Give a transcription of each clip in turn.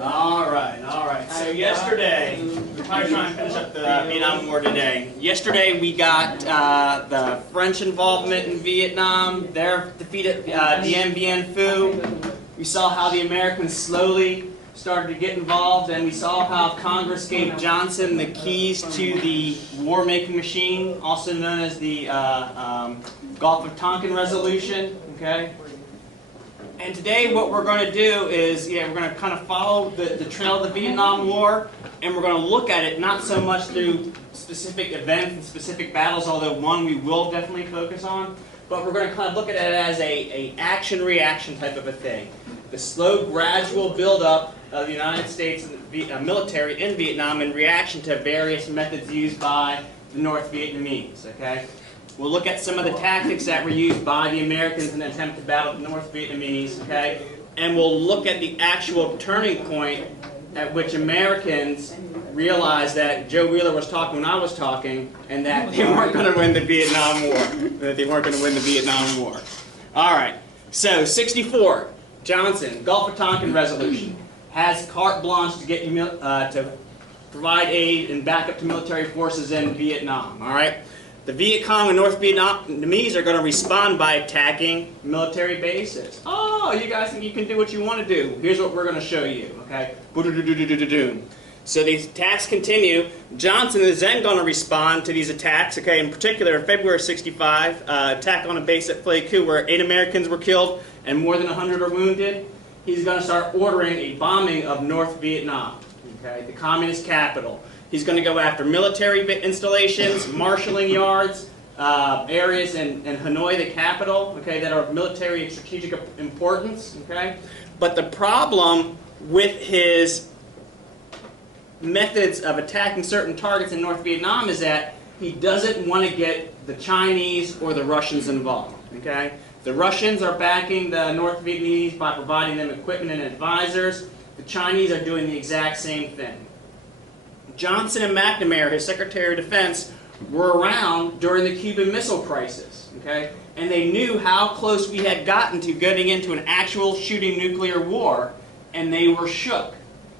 All right. So yesterday, we're probably trying to finish up the Vietnam War today. Yesterday we got the French involvement in Vietnam. Their defeat at Dien Bien Phu. We saw how the Americans slowly started to get involved, and we saw how Congress gave Johnson the keys to the war-making machine, also known as the Gulf of Tonkin Resolution. Okay. And today what we're going to do is, we're going to kind of follow the trail of the Vietnam War, and we're going to look at it not so much through specific events and specific battles, although one we will definitely focus on, but we're going to kind of look at it as a action-reaction type of a thing. The slow, gradual build-up of the United States military in Vietnam in reaction to various methods used by the North Vietnamese. Okay? We'll look at some of the tactics that were used by the Americans in an attempt to battle the North Vietnamese, okay? And we'll look at the actual turning point at which Americans realized that Joe Wheeler was talking when I was talking, and that they weren't going to win the Vietnam War. All right. So, 64, Johnson, Gulf of Tonkin Resolution, has carte blanche to get to provide aid and backup to military forces in Vietnam. All right. The Viet Cong and North Vietnamese are going to respond by attacking military bases. Oh, you guys think you can do what you want to do. Here's what we're going to show you. Okay? So these attacks continue. Johnson is then going to respond to these attacks. Okay? In particular, in February 65, attack on a base at Pleiku where 8 Americans were killed and more than 100 are wounded. He's going to start ordering a bombing of North Vietnam, okay? The communist capital. He's going to go after military installations, marshalling yards, areas in Hanoi, the capital, okay, that are of military and strategic importance. Okay? But the problem with his methods of attacking certain targets in North Vietnam is that he doesn't want to get the Chinese or the Russians involved. Okay? The Russians are backing the North Vietnamese by providing them equipment and advisors. The Chinese are doing the exact same thing. Johnson and McNamara, his Secretary of Defense, were around during the Cuban Missile Crisis, okay? And they knew how close we had gotten to getting into an actual shooting nuclear war, and they were shook.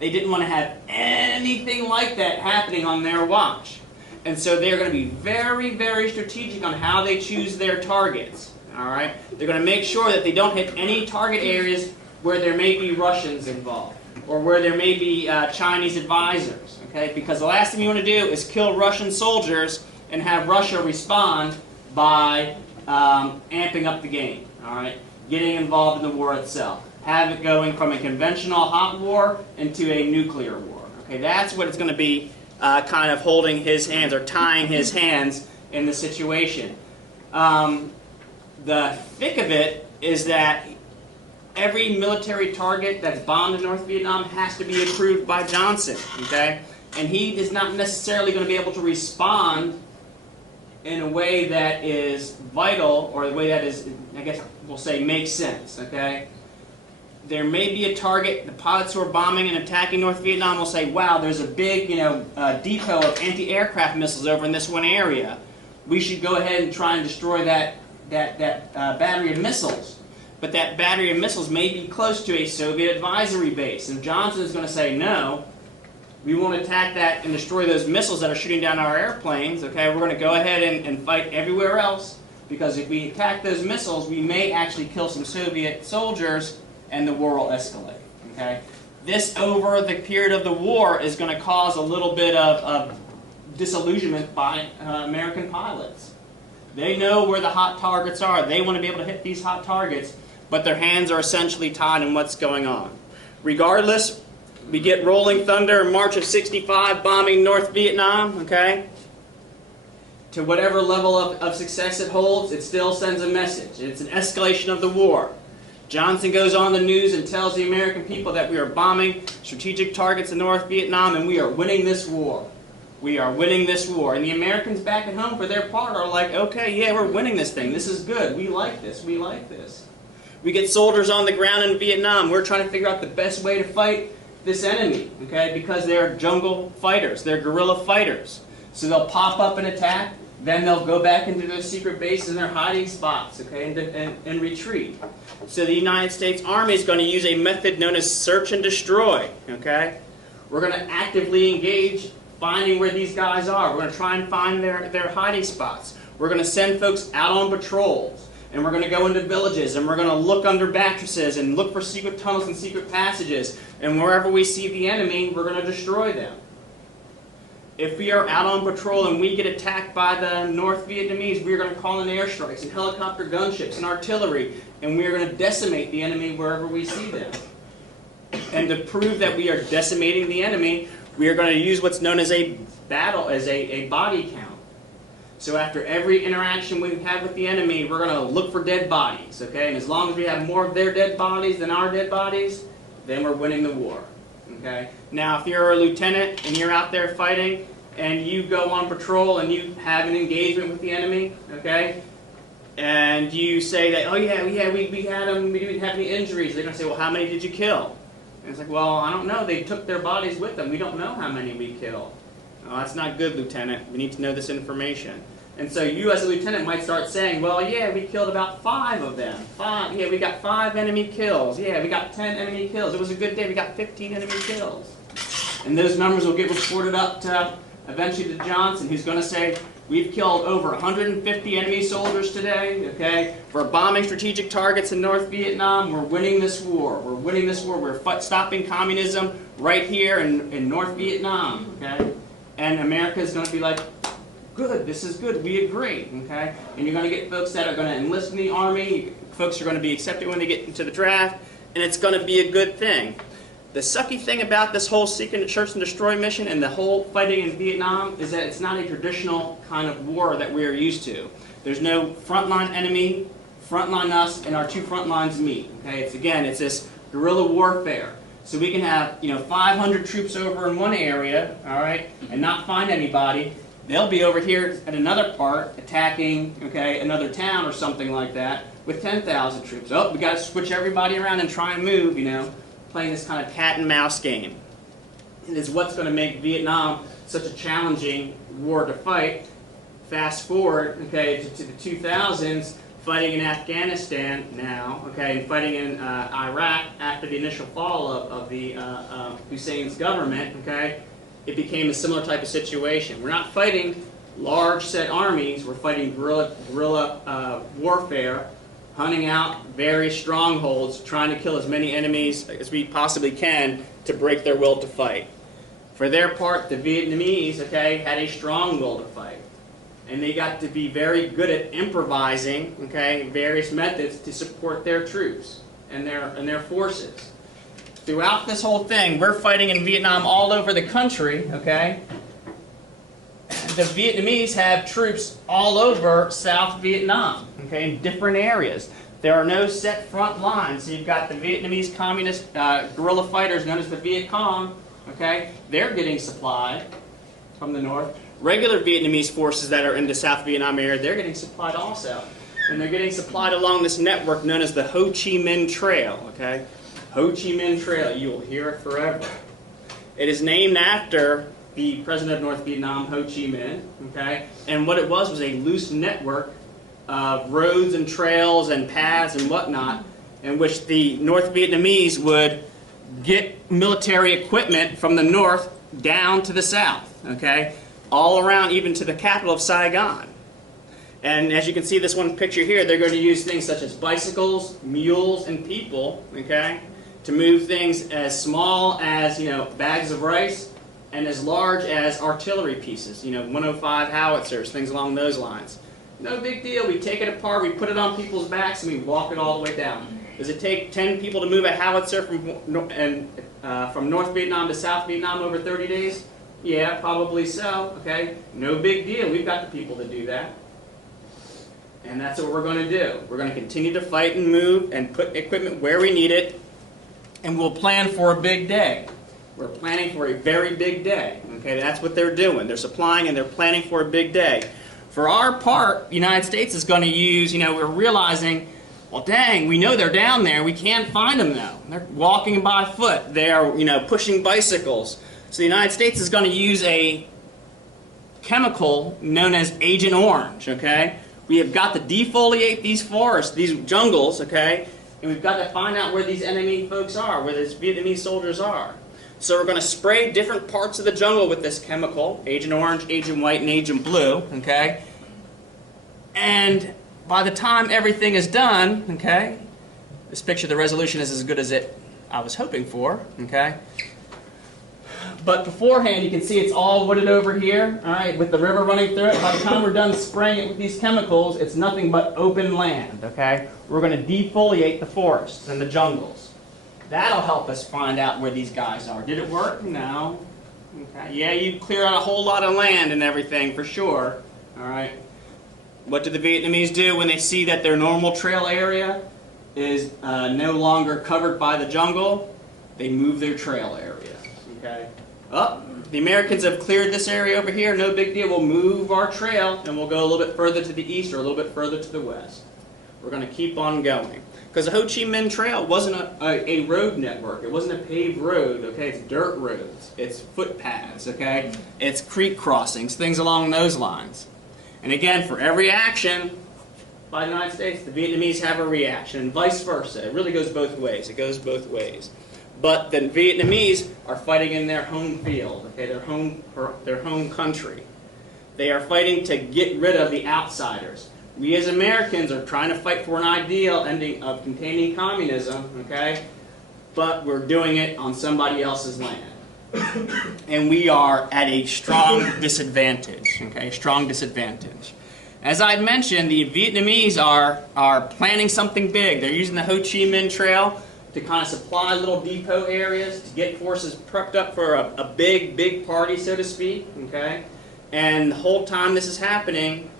They didn't want to have anything like that happening on their watch. And so they're going to be very, very strategic on how they choose their targets, all right? They're going to make sure that they don't hit any target areas where there may be Russians involved or where there may be Chinese advisors. Okay, because the last thing you want to do is kill Russian soldiers and have Russia respond by amping up the game, all right? Getting involved in the war itself. Have it going from a conventional hot war into a nuclear war. Okay, that's what it's going to be kind of holding his hands or tying his hands in the situation. The thick of it is that every military target that's bombed in North Vietnam has to be approved by Johnson, okay? And he is not necessarily going to be able to respond in a way that is vital or a way that is, I guess we'll say, makes sense, okay? There may be a target, the pilots who are bombing and attacking North Vietnam will say, wow, there's a big, depot of anti-aircraft missiles over in this one area. We should go ahead and try and destroy that battery of missiles. But that battery of missiles may be close to a Soviet advisory base. And Johnson is going to say, no, we won't attack that and destroy those missiles that are shooting down our airplanes. Okay, we're going to go ahead and fight everywhere else, because if we attack those missiles, we may actually kill some Soviet soldiers and the war will escalate. Okay, this over the period of the war is going to cause a little bit of disillusionment by American pilots. They know where the hot targets are. They want to be able to hit these hot targets, but their hands are essentially tied in what's going on. Regardless, we get Rolling Thunder in March of 65 bombing North Vietnam, okay? To whatever level of success it holds, it still sends a message. It's an escalation of the war. Johnson goes on the news and tells the American people that we are bombing strategic targets in North Vietnam and we are winning this war. We are winning this war. And the Americans back at home, for their part, are like, okay, yeah, we're winning this thing. This is good. We like this. We like this. We get soldiers on the ground in Vietnam. We're trying to figure out the best way to fight this enemy, okay, because they're jungle fighters. They're guerrilla fighters. So they'll pop up and attack. Then they'll go back into their secret bases and their hiding spots, okay, and retreat. So the United States Army is going to use a method known as search and destroy, okay? We're going to actively engage finding where these guys are. We're going to try and find their hiding spots. We're going to send folks out on patrols. And we're going to go into villages, and we're going to look under mattresses and look for secret tunnels and secret passages. And wherever we see the enemy, we're going to destroy them. If we are out on patrol and we get attacked by the North Vietnamese, we're going to call in airstrikes and helicopter gunships and artillery, and we are going to decimate the enemy wherever we see them. And to prove that we are decimating the enemy, we are going to use what's known as a body count. So after every interaction we have with the enemy, we're going to look for dead bodies, okay? And as long as we have more of their dead bodies than our dead bodies, then we're winning the war, okay? Now, if you're a lieutenant and you're out there fighting and you go on patrol and you have an engagement with the enemy, okay? And you say that, oh yeah, we had them, we didn't have any injuries. They're going to say, well, how many did you kill? And it's like, well, I don't know. They took their bodies with them. We don't know how many we killed. Oh, that's not good, Lieutenant. We need to know this information. And so you as a lieutenant might start saying, well, yeah, we killed about 5 of them. 5, yeah, we got 5 enemy kills. Yeah, we got 10 enemy kills. It was a good day. We got 15 enemy kills. And those numbers will get reported up to eventually to Johnson, who's going to say, we've killed over 150 enemy soldiers today, okay? We're bombing strategic targets in North Vietnam. We're winning this war. We're winning this war. We're stopping communism right here in North Vietnam, okay? And America is going to be like, good, this is good, we agree, okay? And you're going to get folks that are going to enlist in the Army, folks are going to be accepted when they get into the draft, and it's going to be a good thing. The sucky thing about this whole seek and search and destroy mission and the whole fighting in Vietnam is that it's not a traditional kind of war that we are used to. There's no frontline enemy, frontline us, and our 2 front lines meet, okay? It's this guerrilla warfare. So we can have, 500 troops over in one area, all right, and not find anybody. They'll be over here at another part attacking, okay, another town or something like that with 10,000 troops. Oh, we got to switch everybody around and try and move, playing this kind of cat and mouse game. It is what's going to make Vietnam such a challenging war to fight. Fast forward, okay, to the 2000s, fighting in Afghanistan now, okay, and fighting in Iraq after the initial fall of the Hussein's government, okay, it became a similar type of situation. We're not fighting large set armies, we're fighting guerrilla warfare, hunting out various strongholds, trying to kill as many enemies as we possibly can to break their will to fight. For their part, the Vietnamese, okay, had a strong will to fight. And they got to be very good at improvising, okay, various methods to support their troops and their forces. Throughout this whole thing, we're fighting in Vietnam all over the country, okay? The Vietnamese have troops all over South Vietnam, okay, in different areas. There are no set front lines. So you've got the Vietnamese communist guerrilla fighters known as the Viet Cong, okay? They're getting supplied from the north. Regular Vietnamese forces that are in the South Vietnam area, they're getting supplied also. And they're getting supplied along this network known as the Ho Chi Minh Trail, okay? Ho Chi Minh Trail, you will hear it forever. It is named after the president of North Vietnam, Ho Chi Minh, okay? And what it was a loose network of roads and trails and paths and whatnot in which the North Vietnamese would get military equipment from the north down to the south, okay? All around, even to the capital of Saigon. And as you can see this one picture here, they're going to use things such as bicycles, mules, and people, okay, to move things as small as, bags of rice and as large as artillery pieces, 105 howitzers, things along those lines. No big deal. We take it apart, we put it on people's backs, and we walk it all the way down. Does it take 10 people to move a howitzer from North Vietnam to South Vietnam over 30 days? Yeah, probably so, okay? No big deal. We've got the people to do that. And that's what we're going to do. We're going to continue to fight and move and put equipment where we need it, and we'll plan for a big day. We're planning for a very big day, okay? That's what they're doing. They're supplying and they're planning for a big day. For our part, the United States is going to use, we're realizing, well, dang, we know they're down there. We can't find them, though. They're walking by foot. They're, pushing bicycles. So the United States is going to use a chemical known as Agent Orange, okay? We have got to defoliate these forests, these jungles, okay? And we've got to find out where these enemy folks are, where these Vietnamese soldiers are. So we're going to spray different parts of the jungle with this chemical, Agent Orange, Agent White, and Agent Blue, okay? And by the time everything is done, okay, this picture, the resolution is as good as I was hoping for, okay? But beforehand, you can see it's all wooded over here, all right, with the river running through it. By the time we're done spraying it with these chemicals, it's nothing but open land, okay? We're going to defoliate the forests and the jungles. That'll help us find out where these guys are. Did it work? No. Okay. Yeah, you clear out a whole lot of land and everything, for sure, all right? What do the Vietnamese do when they see that their normal trail area is no longer covered by the jungle? They move their trail area, okay? Oh, the Americans have cleared this area over here, no big deal. We'll move our trail and we'll go a little bit further to the east or a little bit further to the west. We're going to keep on going. Because the Ho Chi Minh Trail wasn't a road network. It wasn't a paved road, okay? It's dirt roads. It's footpaths, okay? It's creek crossings, things along those lines. And again, for every action by the United States, the Vietnamese have a reaction, and vice versa. It really goes both ways. It goes both ways. But the Vietnamese are fighting in their home field, okay, their home country. They are fighting to get rid of the outsiders. We as Americans are trying to fight for an ideal ending of containing communism, okay, but we're doing it on somebody else's land. And we are at a strong disadvantage, okay, a strong disadvantage. As I mentioned, the Vietnamese are planning something big. They're using the Ho Chi Minh Trail to kind of supply little depot areas, to get forces prepped up for a big party, so to speak, okay? And the whole time this is happening,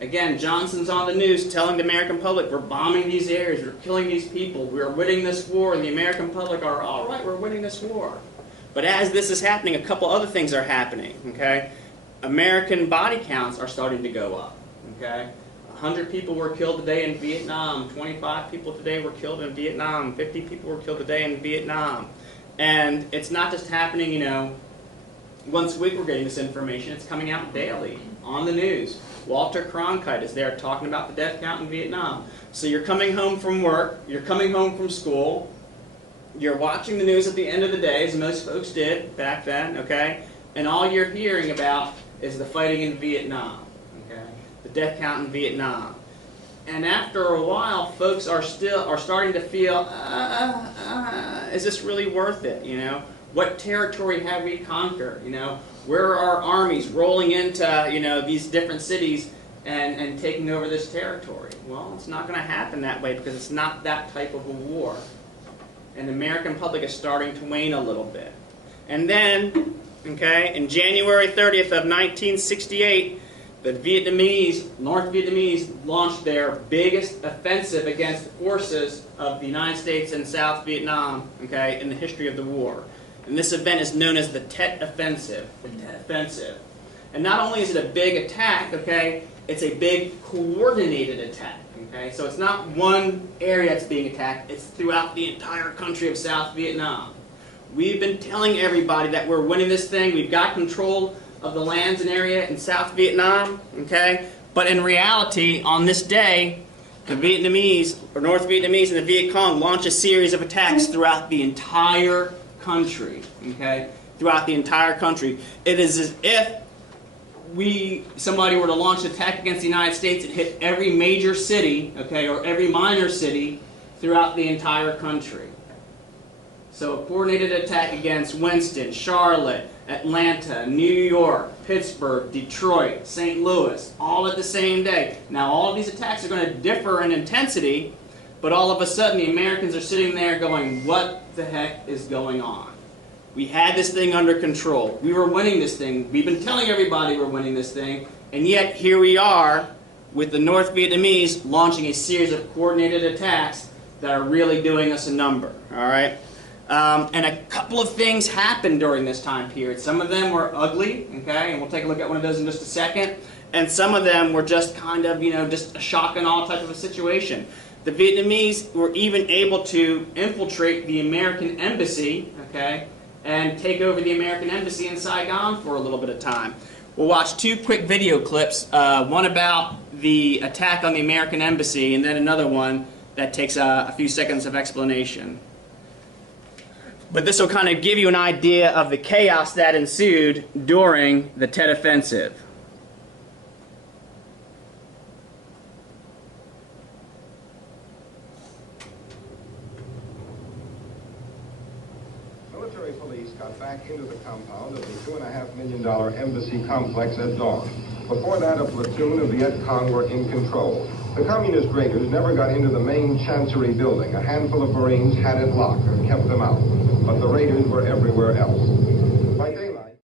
again, Johnson's on the news telling the American public, we're bombing these areas, we're killing these people, we're winning this war, and the American public are, all right, we're winning this war. But as this is happening, a couple other things are happening, okay? American body counts are starting to go up, okay? 100 people were killed today in Vietnam, 25 people today were killed in Vietnam, 50 people were killed today in Vietnam. And it's not just happening, you know, once a week we're getting this information, it's coming out daily on the news. Walter Cronkite is there talking about the death count in Vietnam. So you're coming home from work, you're coming home from school, you're watching the news at the end of the day, as most folks did back then, okay? And all you're hearing about is the fighting in Vietnam. The death count in Vietnam. And after a while, folks are starting to feel, is this really worth it? You know, what territory have we conquered? You know, where are our armies rolling into, you know, these different cities and taking over this territory? Well, it's not going to happen that way because it's not that type of a war. And the American public is starting to wane a little bit. And then, okay, in January 30th of 1968, the North Vietnamese launched their biggest offensive against the forces of the United States and South Vietnam, okay, in the history of the war. And this event is known as the Tet Offensive. The Tet Offensive. And not only is it a big attack, okay, it's a big coordinated attack. Okay, so it's not one area that's being attacked, it's throughout the entire country of South Vietnam. We've been telling everybody that we're winning this thing, we've got control of the lands and area in South Vietnam, okay? But in reality, on this day, the Vietnamese, or North Vietnamese and the Viet Cong launch a series of attacks throughout the entire country, okay? Throughout the entire country. It is as if somebody were to launch an attack against the United States and hit every major city, okay, or every minor city throughout the entire country. So a coordinated attack against Winston, Charlotte, Atlanta, New York, Pittsburgh, Detroit, St. Louis, all at the same day. Now all of these attacks are going to differ in intensity, but all of a sudden the Americans are sitting there going, what the heck is going on? We had this thing under control. We were winning this thing. We've been telling everybody we're winning this thing, and yet here we are with the North Vietnamese launching a series of coordinated attacks that are really doing us a number, all right? And a couple of things happened during this time period. Some of them were ugly, okay, and we'll take a look at one of those in just a second. And some of them were just kind of, you know, just a shock and awe type of a situation. The Vietnamese were even able to infiltrate the American embassy, okay, and take over the American embassy in Saigon for a little bit of time. we'll watch two quick video clips, one about the attack on the American Embassy, and then another one that takes a few seconds of explanation. But this will kind of give you an idea of the chaos that ensued during the Tet Offensive. Military police got back into the compound of the $2.5 million embassy complex at dawn. Before that, a platoon of Viet Cong were in control. The communist raiders never got into the main chancery building. A handful of Marines had it locked and kept them out. But the raiders were everywhere else. By daylight...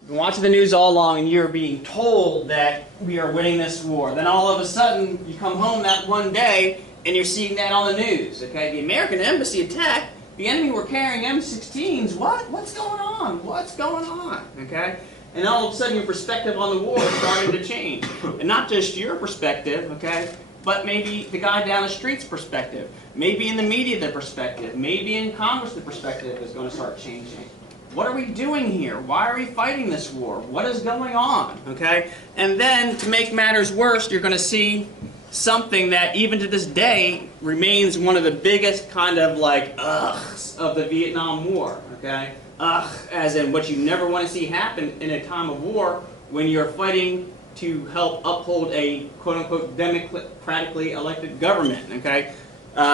You've been watching the news all along and you're being told that we are winning this war. Then all of a sudden, you come home that one day and you're seeing that on the news. Okay, the American Embassy attack, the enemy were carrying M16s. What's going on? What's going on? Okay? And all of a sudden your perspective on the war is starting to change. And not just your perspective, okay, but maybe the guy down the street's perspective. Maybe in the media the perspective. Maybe in Congress the perspective is going to start changing. What are we doing here? Why are we fighting this war? What is going on? Okay? And then, to make matters worse, you're going to see something that even to this day remains one of the biggest kind of like ughs of the Vietnam War. Okay? Ugh, as in what you never want to see happen in a time of war when you're fighting to help uphold a quote-unquote democratically elected government. Okay?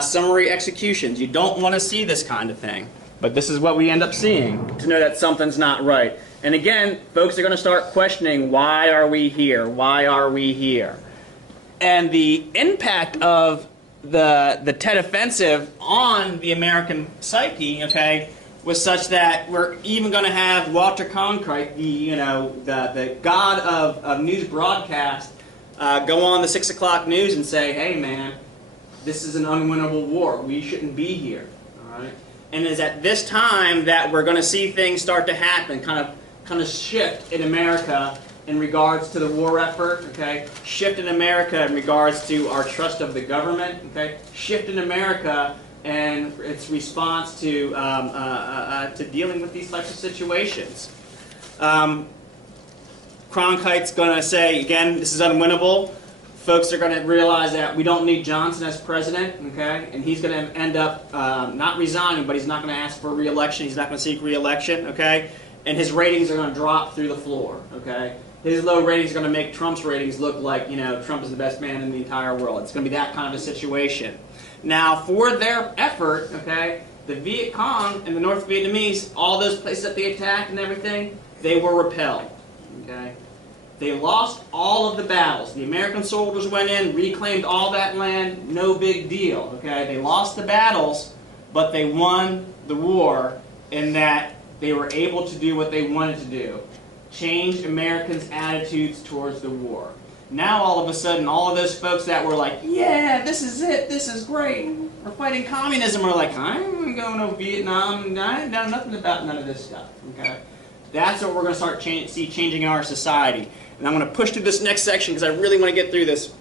Summary executions. You don't want to see this kind of thing. But this is what we end up seeing to know that something's not right. And again, folks are going to start questioning, why are we here? Why are we here? And the impact of the Tet Offensive on the American psyche, okay, was such that we're even going to have Walter Cronkite, the god of news broadcast, go on the 6 o'clock news and say, hey man, this is an unwinnable war. We shouldn't be here. All right? And it's at this time that we're going to see things start to happen, kind of shift in America in regards to the war effort, okay? Shift in America in regards to our trust of the government, okay? Shift in America and its response to dealing with these types of situations. Cronkite's going to say, again, this is unwinnable. Folks are going to realize that we don't need Johnson as president, okay? And he's going to end up not resigning, but he's not going to ask for re-election. He's not going to seek re-election, okay? And his ratings are going to drop through the floor, okay? His low ratings are going to make Trump's ratings look like, Trump is the best man in the entire world. It's going to be that kind of a situation. Now, for their effort, okay, the Viet Cong and the North Vietnamese, all those places that they attacked and everything, they were repelled, okay? They lost all of the battles. The American soldiers went in, reclaimed all that land, no big deal. Okay? They lost the battles, but they won the war in that they were able to do what they wanted to do. Change Americans' attitudes towards the war. Now all of a sudden, all of those folks that were like, yeah, this is it, this is great, we're fighting communism, are like, I ain't going to Vietnam, I ain't done nothing about none of this stuff. Okay? That's what we're going to start see changing in our society. And I'm going to push through this next section because I really want to get through this